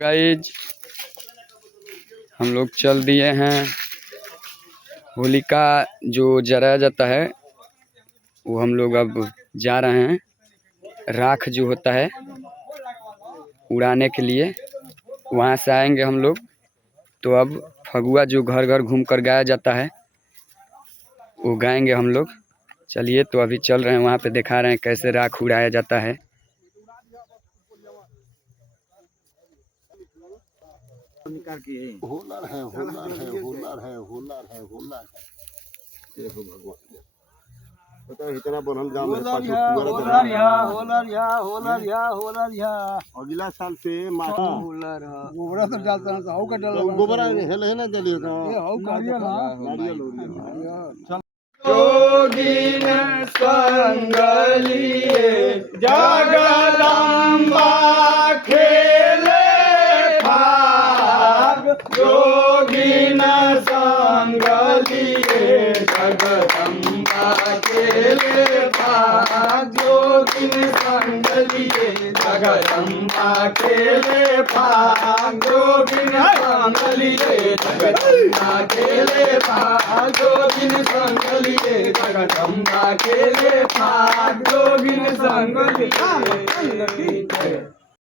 Guys हम लोग चल दिए हैं। होलिका जो जलाया जाता है वो हम लोग अब जा रहे हैं। राख जो होता है उड़ाने के लिए वहाँ से आएंगे हम लोग। तो अब फगुआ जो घर घर घूम कर गाया जाता है वो गाएंगे हम लोग। चलिए तो अभी चल रहे हैं, वहाँ पे दिखा रहे हैं कैसे राख उड़ाया जाता है। होलर है, होलर है, होलर है, होलर है, होलर है। देखो भगवान, बताओ इतना बरहल गांव में अगला साल से गोबरा तो डालता है, हाउ का डाल गोबरा हेले ना जलिए तो ये हाउ का नारियल जोगिन संगलिए जगदम्बा खेले भाग। जोगिन संगलिए जगदम्बा खेले भाग। जोगिन संगलिए जगदम्बा खेले भाग। जोगिन संगलिए जगदम्बा खेले भाग। जोगिन संगलिए जगदम्बा खेले भाग। जोगिन संगलिए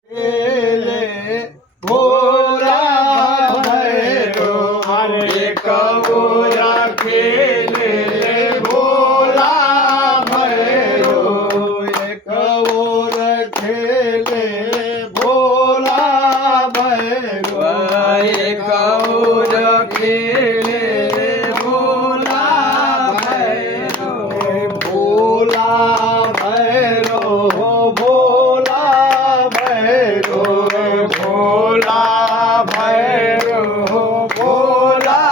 खेले भोला भैरो हरे कबोरा खेले भोला भैरो एक और खेले भोला भैरो एक और खेले भोला भैरो भोला भैरो भोला भैरो भोला भैरो भोला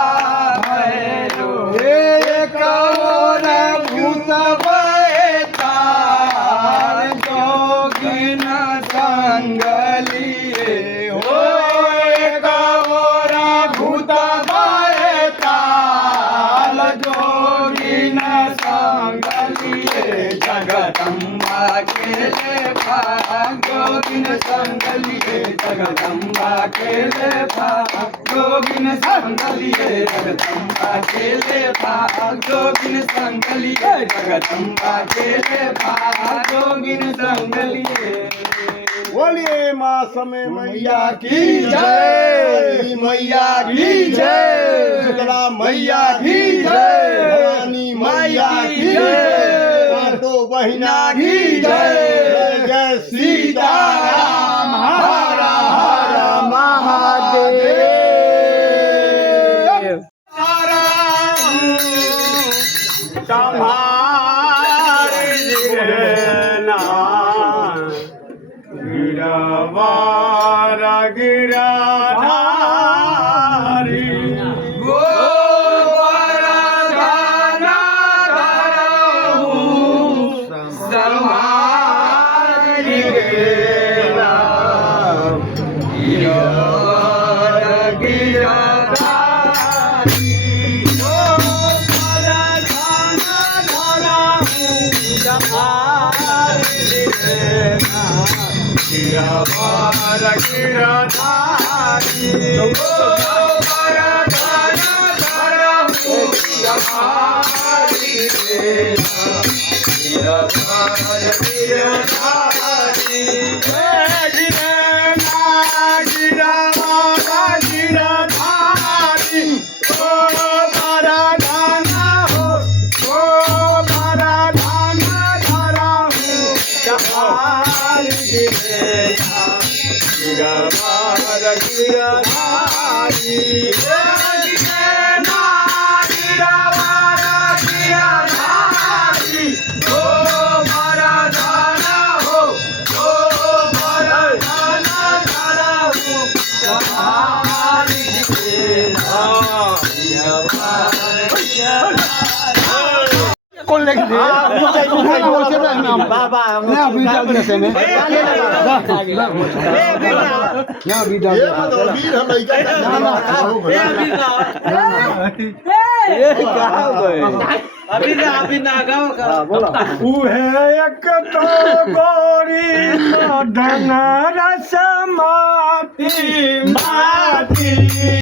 भैरो एक और भूत बैताल जोगिन संगलिए हो एक और भूत बैताल जोगिन संगलिए जगदम्बा खेले भाग। जोगिन संगलिए जगदम्बा खेले भाग। जोगिन संगलिए जगदम्बा खेले भाग। जोगिन संगलिए जगदम्बा खेले भाग। जोगिन संगलिए बोलिए माँ समय मैया की जय, मैया की जय, शीतला मैया की जय, भवानी मैया की जय, दो बहिना की जय। जय सीताराम हर हर महादेव। संभार गिरना गिरवार गिरधारी गोवर्धन धरहु संभार गिरना गिरवार गिरधारी गोवर्धन धरहु संभार गिरना गिरवार गिरधारी गोवर्धन धरहु संभार गिरना गिरवार गिरधारी गिरना गिरवार गिरधारी गोवर्धन हो गोवर्धन धरहु संभार गिरना गिरवार गिरधारी गिरना गिरवार गिरधारी गोवर्धन हो गोवर्धन धरहु संभार गिरना गिरवार गिरधारी। कौन लेके दे बाबा यहाँ भी डाल दिया से में यहाँ भी डाल दिया वीर हम ये कहाँ गए? अभी ना गाओ का बोला उहे एक तो गोरी मदन रस माती माती